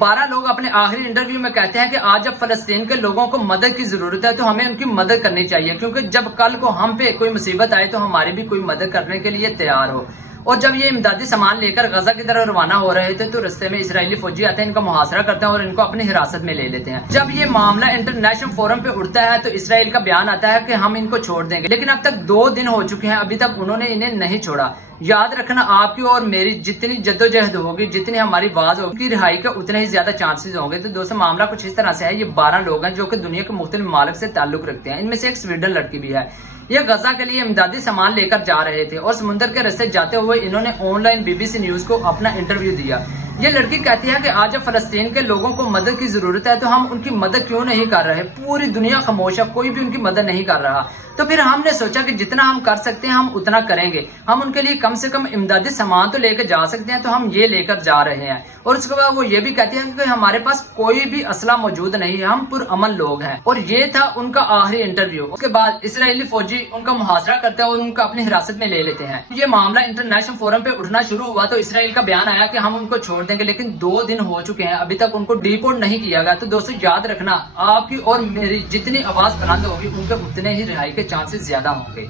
12 लोग अपने आखिरी इंटरव्यू में कहते हैं कि आज जब फलस्तीन के लोगों को मदद की जरूरत है तो हमें उनकी मदद करनी चाहिए, क्योंकि जब कल को हम पे कोई मुसीबत आए तो हमारी भी कोई मदद करने के लिए तैयार हो। और जब ये इमदादी सामान लेकर गजा की तरफ रवाना हो रहे थे तो रास्ते में इजरायली फौजी आते हैं, इनका मुहासरा करते हैं और इनको अपनी हिरासत में ले लेते हैं। जब ये मामला इंटरनेशनल फोरम पे उठता है तो इसराइल का बयान आता है कि हम इनको छोड़ देंगे, लेकिन अब तक 2 दिन हो चुके हैं, अभी तक उन्होंने इन्हें नहीं छोड़ा। याद रखना, आपकी और मेरी जितनी जद्दोजहद होगी, जितनी हमारी आवाज होगी, रिहाई के उतने ही ज्यादा चांसेस होंगे। तो दोस्तों, मामला कुछ इस तरह से है। ये 12 लोग हैं जो कि दुनिया के मुख्तलिफ ममालिक से ताल्लुक रखते हैं। इनमें से एक स्वीडन लड़की भी है। ये गजा के लिए इमदादी सामान लेकर जा रहे थे और समुद्र के रास्ते जाते हुए इन्होंने ऑनलाइन BBC न्यूज को अपना इंटरव्यू दिया। ये लड़की कहती है कि आज जब फलस्तीन के लोगों को मदद की जरूरत है तो हम उनकी मदद क्यों नहीं कर रहे। पूरी दुनिया खामोश है, कोई भी उनकी मदद नहीं कर रहा। तो फिर हमने सोचा कि जितना हम कर सकते हैं हम उतना करेंगे। हम उनके लिए कम से कम इमदादी सामान तो लेकर जा सकते हैं, तो हम ये लेकर जा रहे हैं। और उसके बाद वो ये भी कहती है कि हमारे पास कोई भी असला मौजूद नहीं है, हम पुरअमन लोग हैं। और ये था उनका आखिरी इंटरव्यू। उसके बाद इसराइली फौजी उनका मुहासरा करते हैं और उनको अपनी हिरासत में ले लेते हैं। ये मामला इंटरनेशनल फोरम पे उठना शुरू हुआ तो इसराइल का बयान आया कि हम उनको छोड़ देंगे, लेकिन 2 दिन हो चुके हैं, अभी तक उनको डिपोर्ट नहीं किया गया। तो दोस्तों, याद रखना, आपकी और मेरी जितनी आवाज बुलंद होगी उनके उतने ही रिहाई के चांसेस ज्यादा होंगे।